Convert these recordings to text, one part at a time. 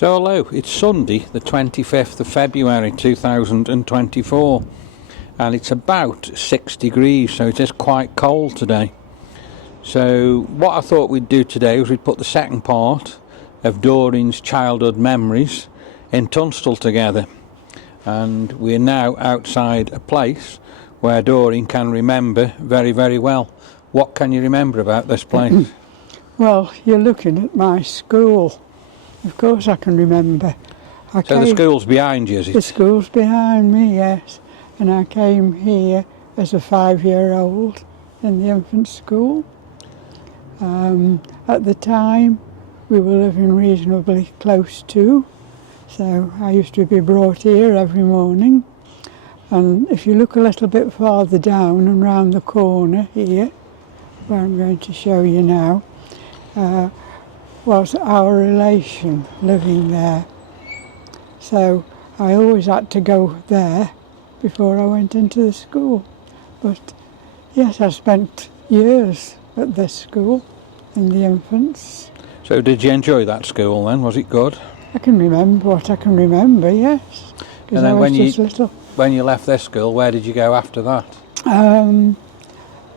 So hello, it's Sunday the 25th of February 2024 and it's about 6 degrees, so it is quite cold today. So what I thought we'd do today was we'd put the second part of Doreen's childhood memories in Tunstall together, and we're now outside a place where Doreen can remember very, very well. What can you remember about this place? Well, you're looking at my school. Of course I can remember. So the school's behind you, is it? The school's behind me, yes. And I came here as a 5-year-old in the infant school. At the time, we were living reasonably close to, so I used to be brought here every morning. And if you look a little bit farther down and round the corner here, where I'm going to show you now, was our relation living there. So I always had to go there before I went into the school. But yes, I spent years at this school in the infants. So did you enjoy that school then? Was it good? I can remember what I can remember, yes. And then little. When you left this school, where did you go after that? I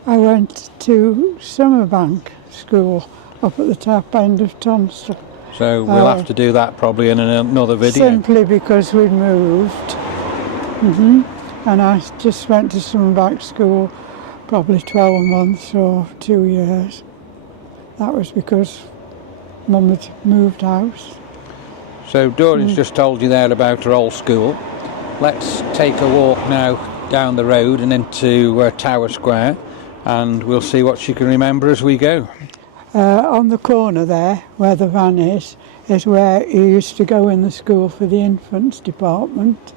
went to Summerbank School up at the top end of Tunstall. So we'll have to do that probably in another video. Simply because we'd moved. And I just went to Summerbank School probably 12 months or 2 years. That was because Mum had moved house. So Doreen's just told you there about her old school. Let's take a walk now down the road and into Tower Square, and we'll see what she can remember as we go. On the corner there, where the van is where you used to go in the school for the infants department,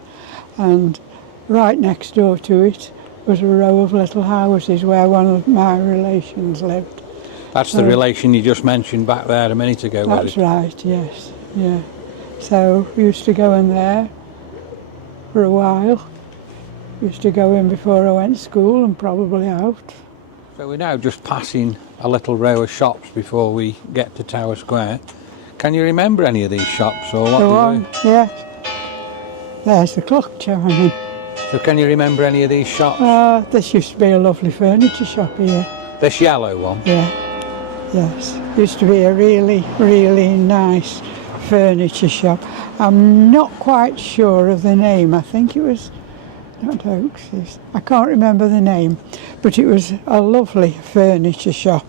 and right next door to it was a row of little houses where one of my relations lived. That's the relation you just mentioned back there a minute ago, was it? That's right, yes, yeah. So we used to go in there for a while. Used to go in before I went to school and probably out. So we're now just passing a little row of shops before we get to Tower Square. Can you remember any of these shops or what Go they on, were? yes. There's the clock chiming. So can you remember any of these shops? This used to be a lovely furniture shop here. This yellow one? Yeah, yes. Used to be a really, really nice furniture shop. I'm not quite sure of the name. I think it was not Oaks's. I can't remember the name, but it was a lovely furniture shop.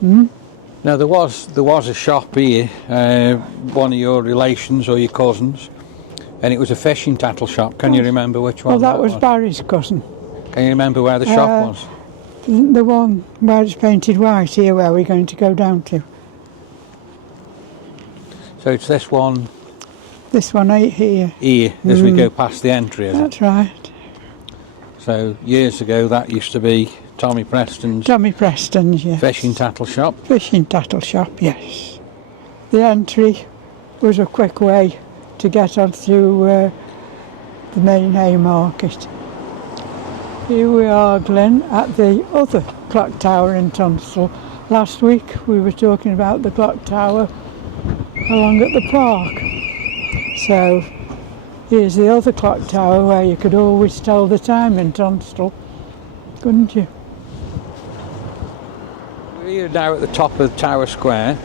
Now there was a shop here, one of your relations or your cousins, and it was a fishing tackle shop. Can you remember which one? Well, that was Barry's cousin. Can you remember where the shop was? The one where it's painted white here, where we're going to go down to. So it's this one. This one right here. Here, as we go past the entry, is it? That's right. So years ago that used to be Tommy Preston's Yes. fishing tackle shop. Fishing tackle shop, yes. The entry was a quick way to get onto the main Haymarket. Here we are, Glenn, at the other clock tower in Tunstall. Last week we were talking about the clock tower along at the park. So here's the other clock tower where you could always tell the time in Tunstall, couldn't you? We're here now at the top of Tower Square,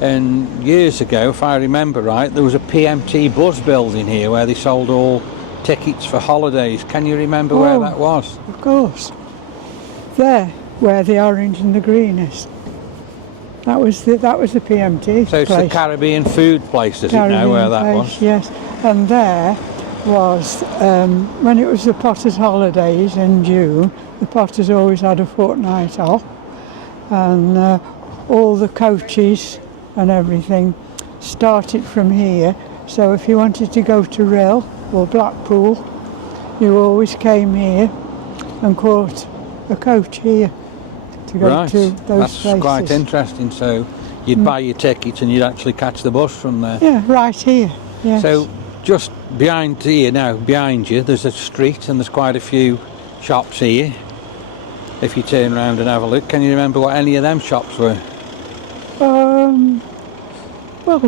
and years ago, if I remember right, there was a PMT bus building here where they sold all tickets for holidays. Can you remember where that was? Of course. There, where the orange and the green is. That was the PMT So it's place. the Caribbean food place, is it now, where that place, was? Yes, and there was, when it was the Potters' holidays in June, the Potters always had a fortnight off, and all the coaches and everything started from here. So if you wanted to go to Rill or Blackpool, you always came here and caught a coach here to go to those That's places. quite interesting. So you'd buy your ticket and you'd actually catch the bus from there. Yeah, right here. Yes. So just behind here now, behind you, there's a street and there's quite a few shops here. If you turn around and have a look, can you remember what any of them shops were? Well,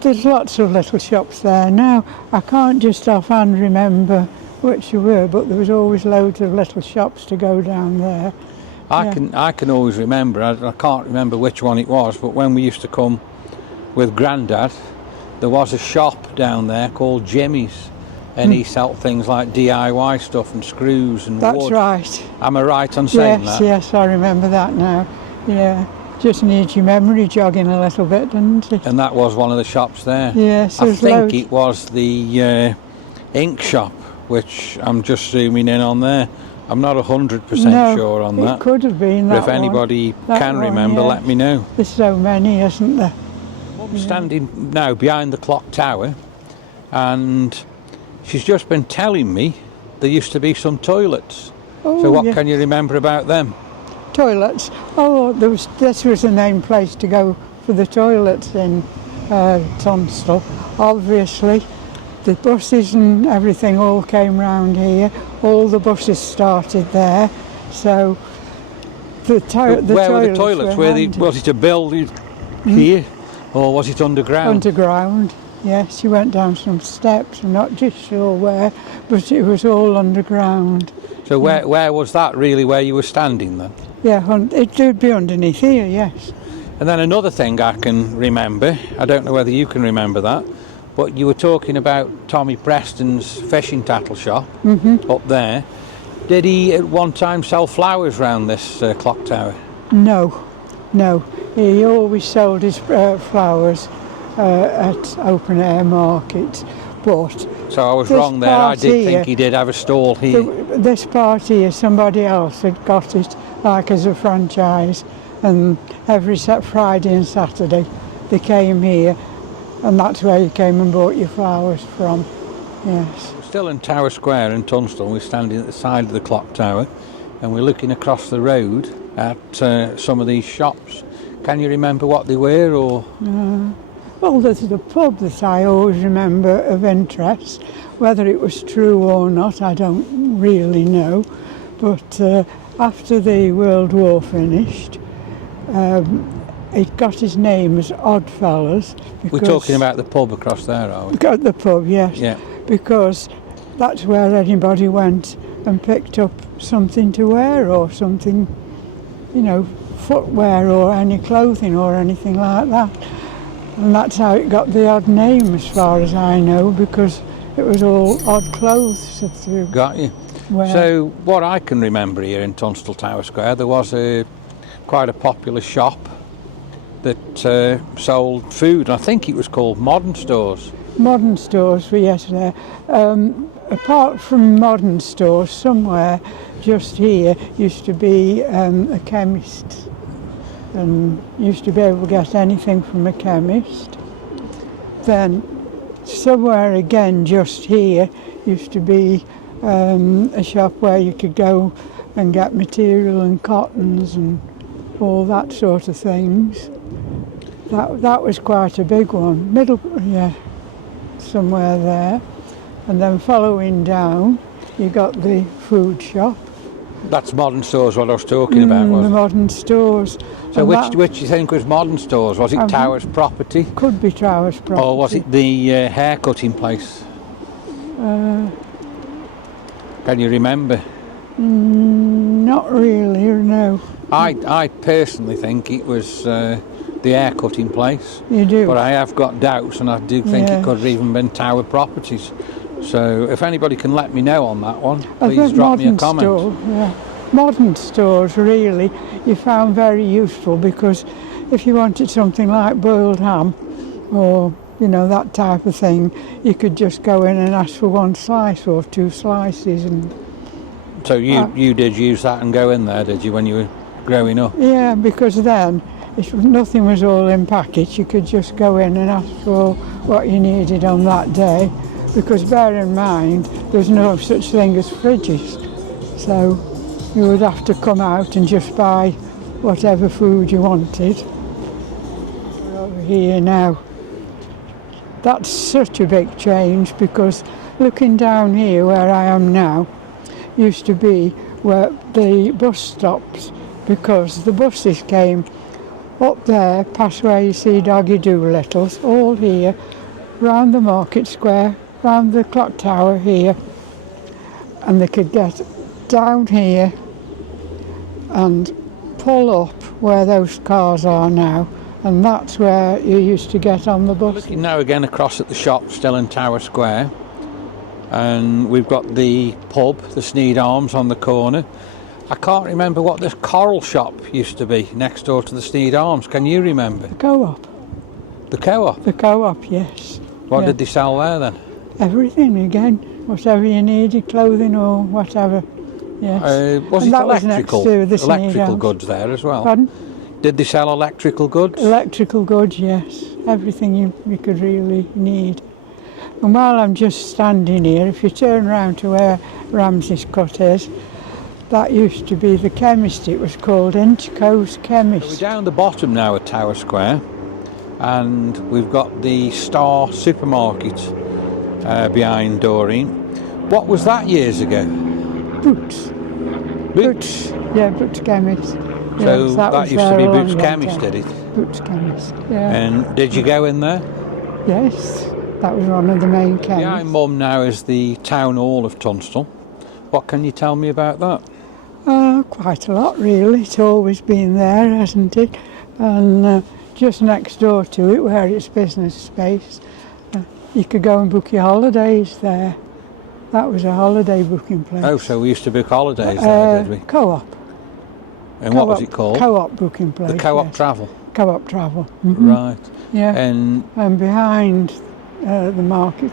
there's lots of little shops there now. I can't just offhand remember which they were, but there was always loads of little shops to go down there. I can always remember, I can't remember which one it was, but when we used to come with Grandad, there was a shop down there called Jimmy's, and he sold things like DIY stuff and screws and wood. That's right. Am I right on saying that? Yes, I remember that now. Yeah, just needs your memory jogging a little bit, doesn't it? And that was one of the shops there. Yes, I think it was the ink shop, which I'm just zooming in on there. I'm not 100% sure on that. It could have been but that if anybody can remember, let me know. There's so many, isn't there? I'm standing now behind the clock tower, and she's just been telling me there used to be some toilets. So what can you remember about them? Toilets? Oh, this was the main place to go for the toilets in Tunstall. Obviously, the buses and everything all came round here. All the buses started there. So the toilets were the toilets? Was it a building here, or was it underground? Underground. Yes, you went down some steps. I'm not just sure where, but it was all underground. So where was that really, where you were standing then? Yeah, it would be underneath here, yes. And then another thing I can remember, I don't know whether you can remember that, but you were talking about Tommy Preston's fishing tackle shop up there. Did he at one time sell flowers round this clock tower? No. He always sold his flowers at open air markets, but... So I was wrong there, I did think he did have a stall here. This part here, somebody else had got it like as a franchise, and every Friday and Saturday they came here, and that's where you came and bought your flowers from. Yes. We're still in Tower Square in Tunstall. We're standing at the side of the clock tower, and we're looking across the road at some of these shops. Can you remember what they were, or...? Well, there's the pub that I always remember of interest. Whether it was true or not, I don't really know. But after the World War finished, it got his name as Oddfellows. We're talking about the pub across there, are we? Got the pub, yes. Yeah. Because that's where anybody went and picked up something to wear, or something, footwear or any clothing or anything like that. And that's how it got the odd name, as far as I know, because it was all odd clothes that you got you. wear. So what I can remember here in Tunstall Tower Square, there was quite a popular shop that sold food. I think it was called Modern Stores. Modern Stores, yes, there. Apart from Modern Stores, somewhere just here used to be a chemist. And used to be able to get anything from a chemist. Then somewhere again just here used to be a shop where you could go and get material and cottons and all that sort of things. That was quite a big one. Somewhere there. And then following down you got the food shop. That's Modern Stores, what I was talking about, wasn't it? The Modern Stores. So which do you think was Modern Stores? Was it Towers Property? Could be Towers Property. Or was it the hair cutting place? Can you remember? Not really, no. I personally think it was the hair cutting place. You do? But I have got doubts, and I do think it could have even been Tower Properties. So if anybody can let me know on that one, please drop me a comment. Modern Stores, really, you found very useful, because if you wanted something like boiled ham or, that type of thing, you could just go in and ask for one slice or two slices. And so you did use that and go in there, did you, when you were growing up? Yeah, because then, if nothing was all in packets, you could just go in and ask for what you needed on that day. Because bear in mind, there's no such thing as fridges. So you would have to come out and just buy whatever food you wanted. We're over here now. That's such a big change, because looking down here where I am now used to be where the bus stops, because the buses came Up there, past where you see Doggy Doolittle's, all here, round the market square, round the clock tower here, and they could get down here and pull up where those cars are now, and that's where you used to get on the bus. Looking now again across at the shop still in Tower Square, and we've got the pub, the Sneed Arms, on the corner. I can't remember what this coral shop used to be next door to the Sneed Arms. Can you remember? The co-op. The co-op? The co-op, yes. What did they sell there then? Everything again, whatever you needed, clothing or whatever. Yes. Was And it that was next electrical? to the Sneed Electrical Arms. goods there as well? Pardon? Did they sell electrical goods? Electrical goods, yes. Everything you could really need. And while I'm just standing here, if you turn round to where Ramsey's Cut is, that used to be the chemist. It was called Inchco's Chemist. We're down the bottom now at Tower Square, and we've got the Star supermarket behind Doreen. What was that years ago? Boots. Boots? Yeah, Boots Chemist. So Yes, that was used to there be a long, Boots long Chemist, time. did it? Boots Chemist, yeah. And did you go in there? Yes, that was one of the main chemists. Behind Mum now is the Town Hall of Tunstall. What can you tell me about that? Quite a lot, really. It's always been there, hasn't it? And just next door to it, where it's business space, you could go and book your holidays there. That was a holiday booking place. Oh, so we used to book holidays there, did we? Co-op. And what was it called? Co-op booking place. The Co-op yes. Travel. Co-op Travel. Mm-hmm. Right. Yeah. And behind the market,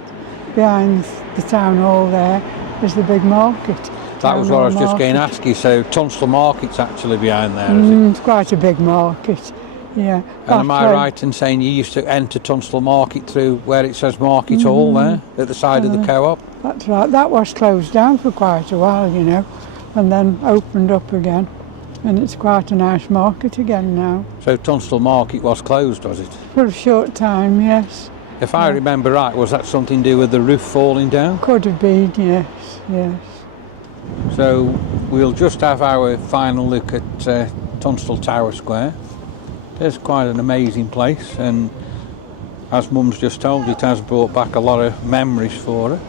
behind the town hall there, is the big market. that was what I was just going to ask you. So Tunstall Market's actually behind there, is it? It's quite a big market. Yeah. And am I right in saying you used to enter Tunstall Market through where it says Market Hall there, at the side of the co-op? That's right. That was closed down for quite a while, you know, and then opened up again. And it's quite a nice market again now. So Tunstall Market was closed, was it? For a short time, yes. If I remember right, was that something to do with the roof falling down? Could have been, yes, yes. So we'll just have our final look at Tunstall Tower Square. It's quite an amazing place, and as Mum's just told you, it has brought back a lot of memories for her,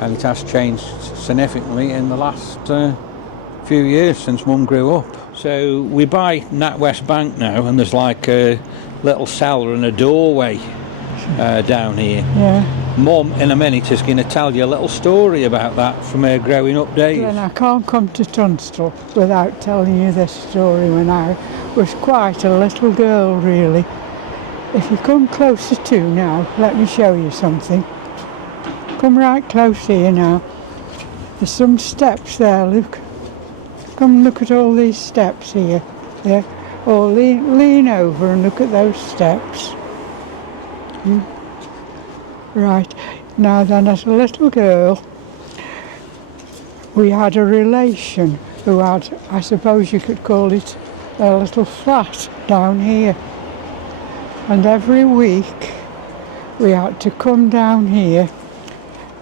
and it has changed significantly in the last few years since Mum grew up. So we're by NatWest Bank now, and there's like a little cellar and a doorway down here. Yeah. Mum in a minute is going to tell you a little story about that from her growing up days. And I can't come to Tunstall without telling you this story when I was quite a little girl, really. If you come closer to now, let me show you something. Come right close here now. There's some steps there, look. Come look at all these steps here. Yeah. Or lean over and look at those steps. Right. Now then, as a little girl, we had a relation who had, I suppose you could call it, a little flat down here. And every week we had to come down here,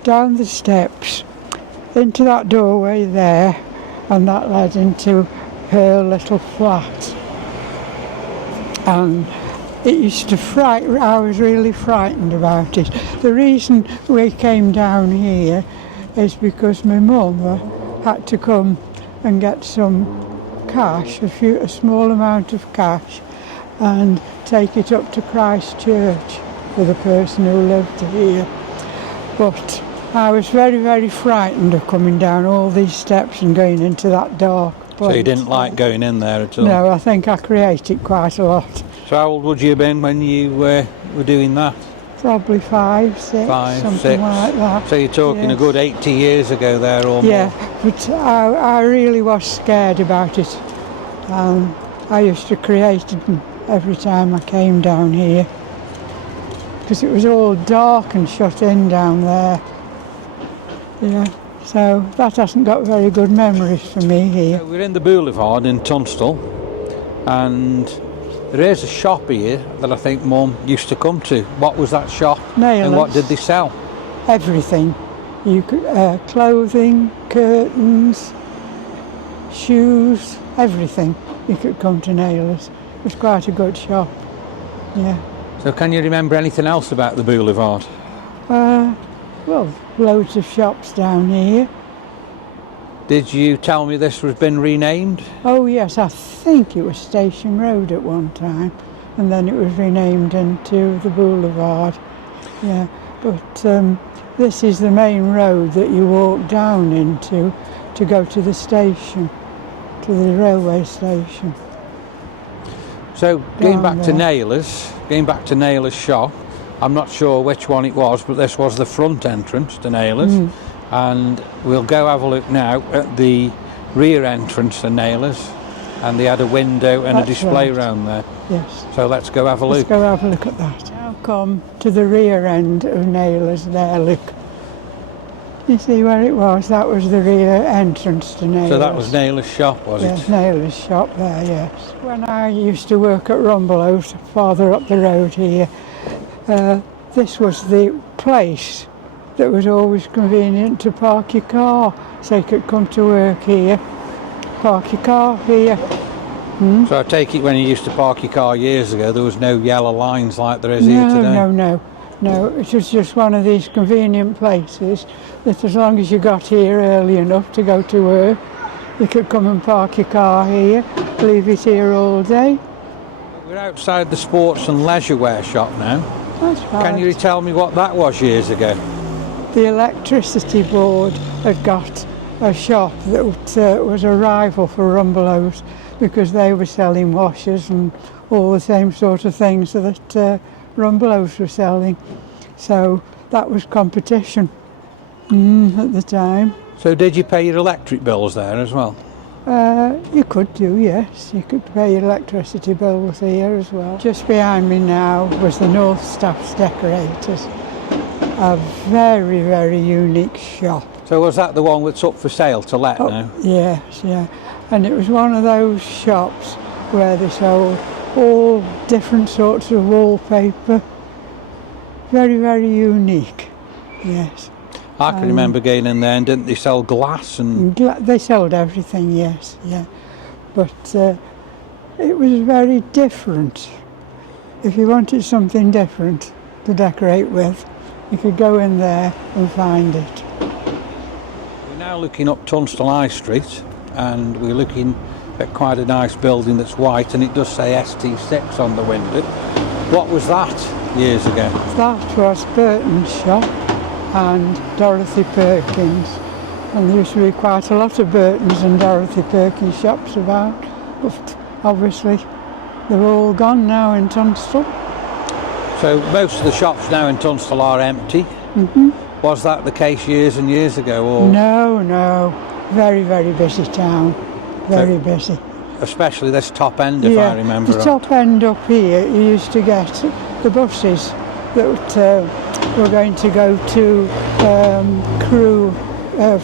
down the steps, into that doorway there, and that led into her little flat. And it used to frighten, I was really frightened about it. The reason we came down here is because my mum had to come and get some cash, a small amount of cash, and take it up to Christchurch for the person who lived here. But I was very, very frightened of coming down all these steps and going into that dark place. So you didn't like going in there at all? No, I think I created quite a lot. So how old would you have been when you were doing that? Probably 5, 6, something 6. like that. So you're talking a good 80 years ago there or Yeah, more? but I really was scared about it. I used to create it every time I came down here, because it was all dark and shut in down there. Yeah, so that hasn't got very good memories for me here. So we're in the boulevard in Tunstall, and there is a shop here that I think Mum used to come to. What was that shop? Nailers. And what did they sell? Everything. You could, clothing, curtains, shoes, everything. You could come to Nailers. It was quite a good shop. Yeah. So can you remember anything else about the boulevard? Well, loads of shops down here. Did you tell me this was been renamed? Oh yes, I think it was Station Road at one time, and then it was renamed into the Boulevard. Yeah, but this is the main road that you walk down into to go to the station, to the railway station. So going back to Naylor's shop, I'm not sure which one it was, but this was the front entrance to Naylor's. And we'll go have a look now at the rear entrance to Naylor's, and they had a window and a display round there. Yes. So let's go have a look. Let's go have a look at that. Now come to the rear end of Naylor's there, look. You see where it was? That was the rear entrance to Naylor's. So that was Naylor's shop, was it? Yes, Naylor's shop there, yes. When I used to work at Rumblehouse, farther up the road here, this was the place that was always convenient to park your car, so you could come to work here, park your car here. So I take it when you used to park your car years ago, there was no yellow lines like there is here today? No, it was just one of these convenient places that as long as you got here early enough to go to work, you could come and park your car here, leave it here all day. We're outside the sports and leisure wear shop now. That's right. Can you tell me what that was years ago? The electricity board had got a shop that was a rival for Rumblehouse because they were selling washers and all the same sort of things that Rumblehouse were selling. So that was competition at the time. So did you pay your electric bills there as well? You could do, yes. You could pay your electricity bills here as well. Just behind me now was the North Staffs Decorators. A very, very unique shop. So was that the one that's up for sale to let now? Yes, yeah. And it was one of those shops where they sold all different sorts of wallpaper. Very, very unique, yes. I can remember going in there, and didn't they sell glass and... They sold everything, yes, yeah. But it was very different. If you wanted something different to decorate with, you could go in there and find it. We're now looking up Tunstall High Street, and we're looking at quite a nice building that's white, and it does say ST6 on the window. What was that years ago? That was Burton's shop and Dorothy Perkins, and there used to be quite a lot of Burton's and Dorothy Perkins shops about, but obviously they're all gone now in Tunstall. So most of the shops now in Tunstall are empty. Was that the case years and years ago? Or? No, very, very busy town, very busy. Especially this top end, if I remember the right. top end up here, you used to get the buses that were going to go to Crewe,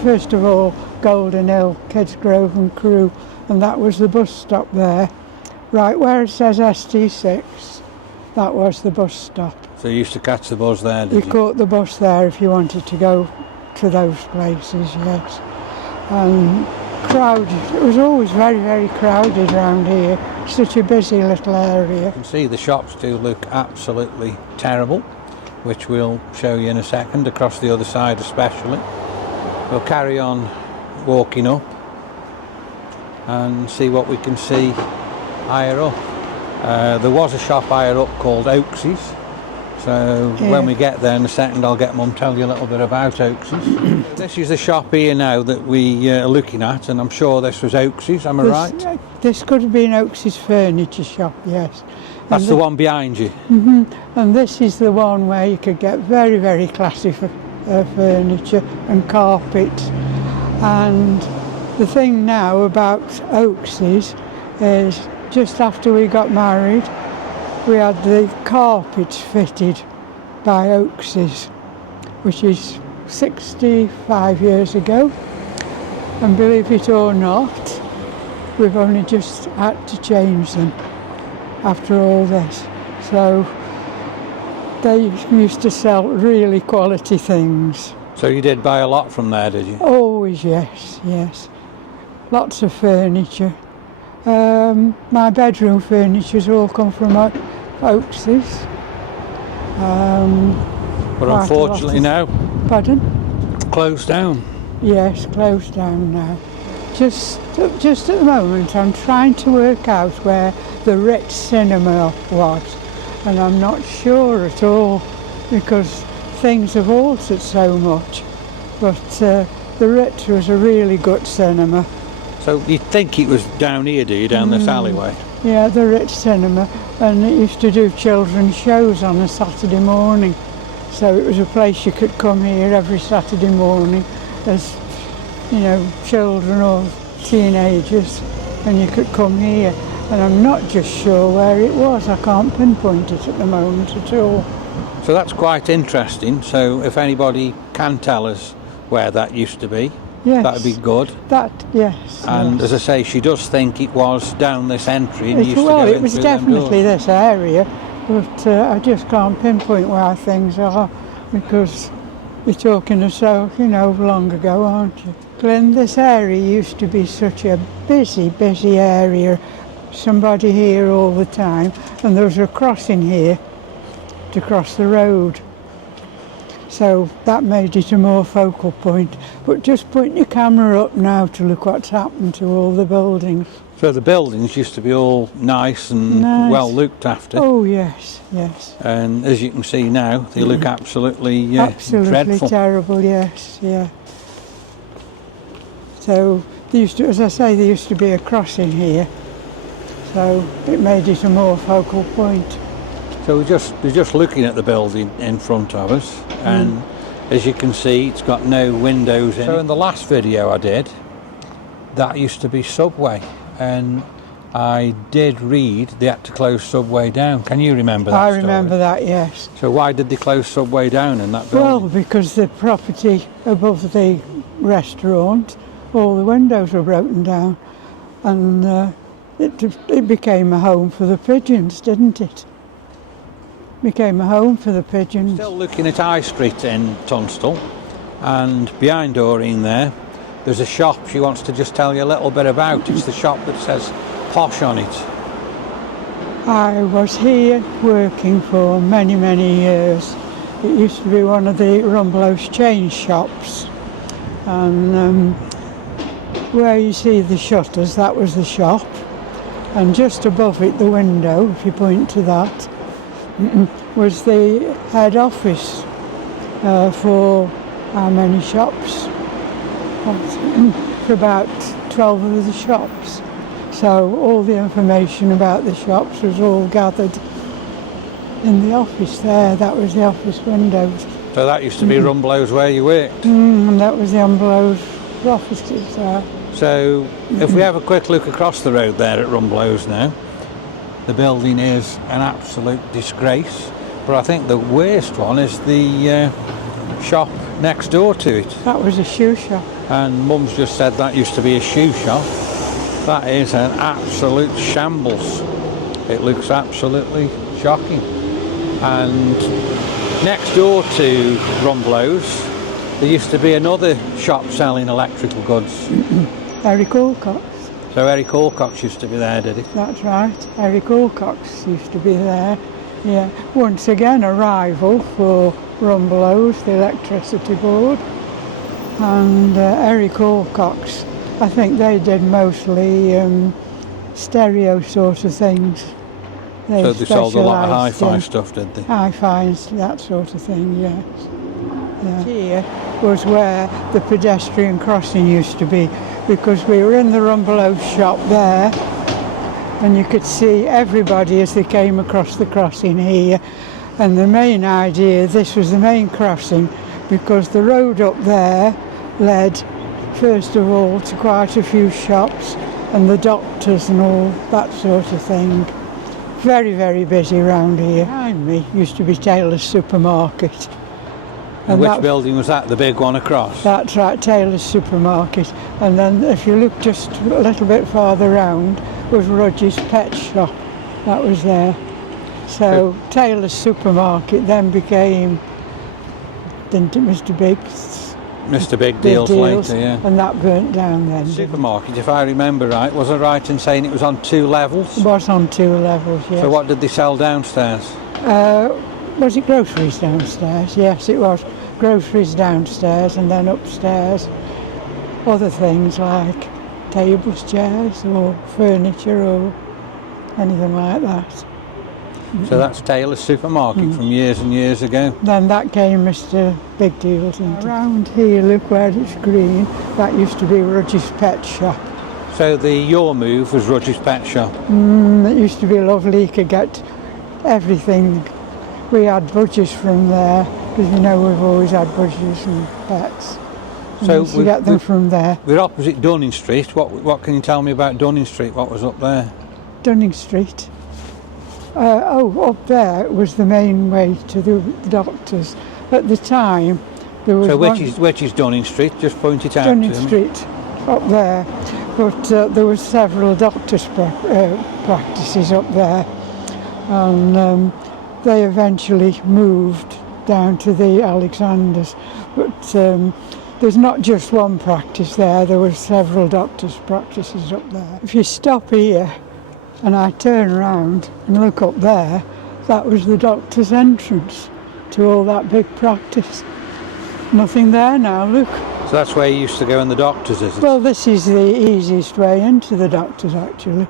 first of all Golden Hill, Kidsgrove and Crewe, and that was the bus stop there. Right where it says ST6, that was the bus stop. So you used to catch the bus there, did you? You caught the bus there if you wanted to go to those places, yes. And crowded, it was always very, very crowded around here. Such a busy little area. You can see the shops do look absolutely terrible, which we'll show you in a second, across the other side especially. We'll carry on walking up and see what we can see higher up. There was a shop higher up called Oaksy's, so when we get there in a second I'll get Mum tell you a little bit about Oaksy's. This is the shop here now that we are looking at, and I'm sure this was Oaksy's, am I right? This could have been Oaksy's furniture shop, yes. That's the one behind you? And this is the one where you could get very, very classy furniture and carpets. And the thing now about Oaksy's is just after we got married, we had the carpets fitted by Oaksy's, which is 65 years ago. And believe it or not, we've only just had to change them after all this. So they used to sell really quality things. So you did buy a lot from there, did you? Always, yes. Lots of furniture. My bedroom furniture's all come from Oakses. But unfortunately now, Pardon? closed down. Yes, closed down now. Just at the moment I'm trying to work out where the Ritz cinema was, and I'm not sure at all because things have altered so much. But the Ritz was a really good cinema. So you'd think it was down here, do you, down this alleyway? Yeah, the Ritz cinema, and it used to do children's shows on a Saturday morning. So it was a place you could come here every Saturday morning as, you know, children or teenagers, and you could come here. And I'm not just sure where it was. I can't pinpoint it at the moment at all. So that's quite interesting. So if anybody can tell us where that used to be, Yes, that'd be good. Yes. And yes. as I say, she does think it was down this entry and used to Well, go it in was through them definitely doors. this area, but I just can't pinpoint where things are because you're talking of so, you know, long ago, aren't you? Glenn, this area used to be such a busy area. Somebody here all the time, and there was a crossing here to cross the road. So that made it a more focal point. But just point your camera up now to look what's happened to all the buildings. So the buildings used to be all nice and well looked after. Oh yes, yes. And as you can see now, they look absolutely dreadful. Terrible, yes, yeah. So there used to, as I say, there used to be a crossing here. So it made it a more focal point. So we're just looking at the building in front of us, and as you can see, it's got no windows in it. So in the last video I did, that used to be Subway, and I did read they had to close Subway down. Can you remember that I story? remember that, yes. So why did they close Subway down in that building? Well, because the property above the restaurant, all the windows were broken down, and it became a home for the pigeons, didn't it? Became a home for the pigeons. Still looking at High Street in Tunstall, and behind Doreen there's a shop she wants to just tell you a little bit about. It's the shop that says Posh on it. I was here working for many years. It used to be one of the Rumblow's chain shops, and where you see the shutters, that was the shop, and just above it, the window, if you point to that, was the head office for how many shops? For about 12 of the shops. So all the information about the shops was all gathered in the office there. That was the office windows. So that used to be Rumblow's where you worked? And that was the Rumblow's offices there. So if we have a quick look across the road there at Rumblow's now, the building is an absolute disgrace, but I think the worst one is the shop next door to it. That was a shoe shop. And Mum's just said that used to be a shoe shop. That is an absolute shambles. It looks absolutely shocking. And next door to Rumblow's, there used to be another shop selling electrical goods. Eric Alcock's. So Eric Alcock's used to be there, did he? That's right. Eric Alcock's used to be there. Yeah. Once again, a rival for Rumblow's, the electricity board. And Eric Alcock's, I think they did mostly stereo sort of things. So they sold a lot of specialised hi-fi in stuff, did they? Hi-fi, that sort of thing, yes. Yeah. Here was where the pedestrian crossing used to be, because we were in the Rumblow's shop there, and you could see everybody as they came across the crossing here. And the main idea, this was the main crossing, because the road up there led, first of all, to quite a few shops, and the doctors and all that sort of thing. Very busy round here. Behind me used to be Taylor's supermarket. And which building was that? The big one across? That's right, Taylor's supermarket. And then if you look just a little bit farther round was Roger's pet shop. That was there. So Taylor's supermarket then became, didn't it, Mr. Biggs? Mr. Big Deals later, yeah. And that burnt down then. Supermarket, if I remember right, was I right in saying it was on 2 levels? It was on 2 levels, yes. So what did they sell downstairs? Was it groceries downstairs? Yes, it was. Groceries downstairs, and then upstairs other things like tables, chairs or furniture or anything like that. So that's Taylor's Supermarket from years and years ago. Then that came Mr. Big Deals. And around here, look where it's green, that used to be Rudge's Pet Shop. So your move was Rudge's Pet Shop? It used to be lovely, you could get everything. We had budgies from there, because you know we've always had budgies and pets. So we get them from there. We're opposite Dunning Street. What can you tell me about Dunning Street? What was up there? Dunning Street? Up there was the main way to the doctors. At the time, there was. So which is Dunning Street? Just point it out. Dunning Street, up there. But there were several doctors' practices up there, and they eventually moved down to the Alexanders. But there's not just one practice there. There were several doctors' practices up there. If you stop here, and I turn around and look up there, that was the doctor's entrance to all that big practice. Nothing there now, look. So that's where you used to go in the doctor's, is it? Well, this is the easiest way into the doctor's, actually.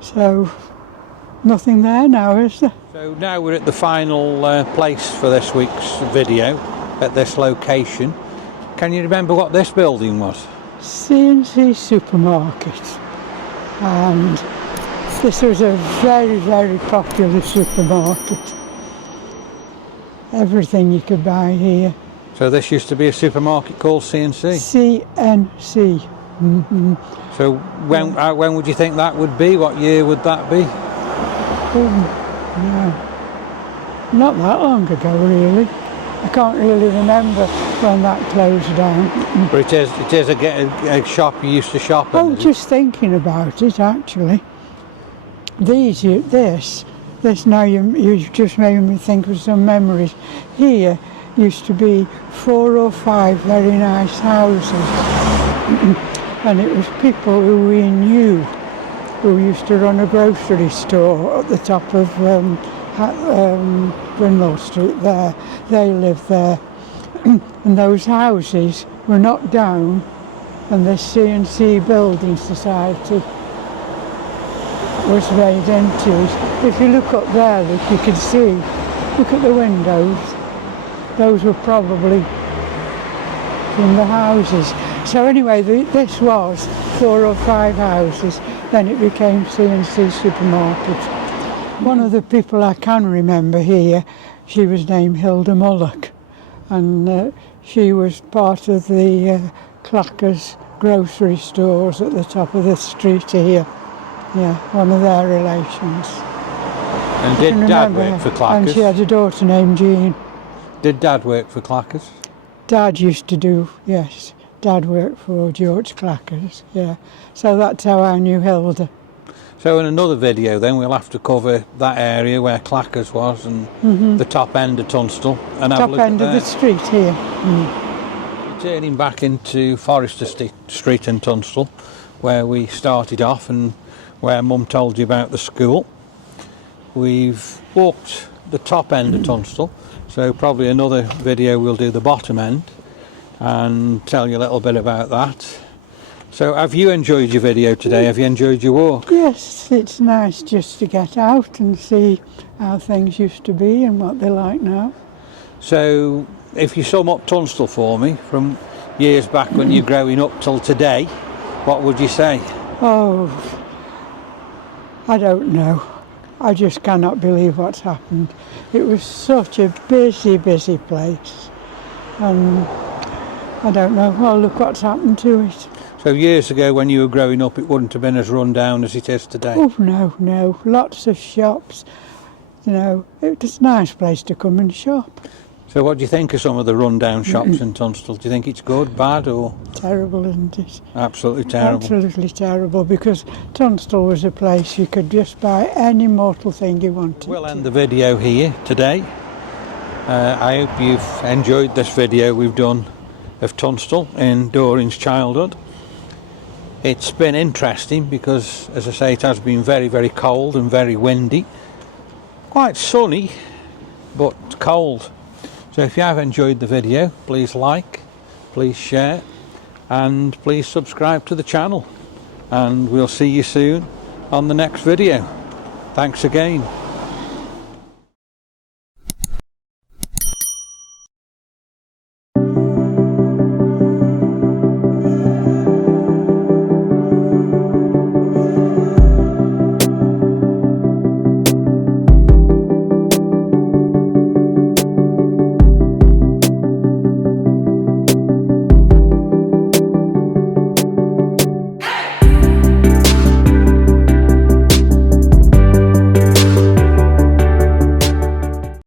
So, nothing there now, is there? So now we're at the final place for this week's video, at this location. Can you remember what this building was? C&C Supermarket. And this was a very, very popular supermarket. Everything you could buy here. So this used to be a supermarket called C&C? C&C. So when would you think that would be? What year would that be? No, not that long ago, really. I can't really remember when that closed down. But it is a shop you used to shop in. I was just thinking about it, actually. This now you just made me think of some memories. Here used to be 4 or 5 very nice houses, and it was people who we knew who used to run a grocery store at the top of Brindle Street there. They lived there, and those houses were knocked down, and this C&C Building Society was made into it. If you look up there, look, you can see, look at the windows. Those were probably from the houses. So anyway, this was 4 or 5 houses, then it became C&C Supermarket. One of the people I can remember here, she was named Hilda Mullock, and she was part of the Clackers grocery stores at the top of the street here. Yeah, one of their relations. And did Dad work for Clackers? And she had a daughter named Jean. Did Dad work for Clackers? Dad used to do, yes. Dad worked for George Clackers, yeah. So that's how I knew Hilda. So in another video then we'll have to cover that area where Clackers was and the top end of Tunstall. And have a look end at of the street here. Turning back into Forrester Street in Tunstall, where we started off and where Mum told you about the school. We've walked the top end of Tunstall, so probably another video we'll do the bottom end and tell you a little bit about that. So have you enjoyed your video today? Have you enjoyed your walk? Yes, it's nice just to get out and see how things used to be and what they're like now. So if you sum up Tunstall for me from years back when you're growing up till today, what would you say? Oh, I don't know. I just cannot believe what's happened. It was such a busy, busy place. And I don't know, well, look what's happened to it. So years ago when you were growing up, it wouldn't have been as run down as it is today? Oh, no. Lots of shops. You know, it's a nice place to come and shop. So what do you think of some of the run-down shops in Tunstall? Do you think it's good, bad, or...? Terrible, isn't it? Absolutely terrible. Absolutely terrible, because Tunstall was a place you could just buy any mortal thing you wanted. We'll end the video here today. I hope you've enjoyed this video we've done of Tunstall in Doreen's childhood. It's been interesting because, as I say, it has been very, very cold and very windy. Quite sunny, but cold. So if you have enjoyed the video, please like, please share, and please subscribe to the channel. And we'll see you soon on the next video. Thanks again.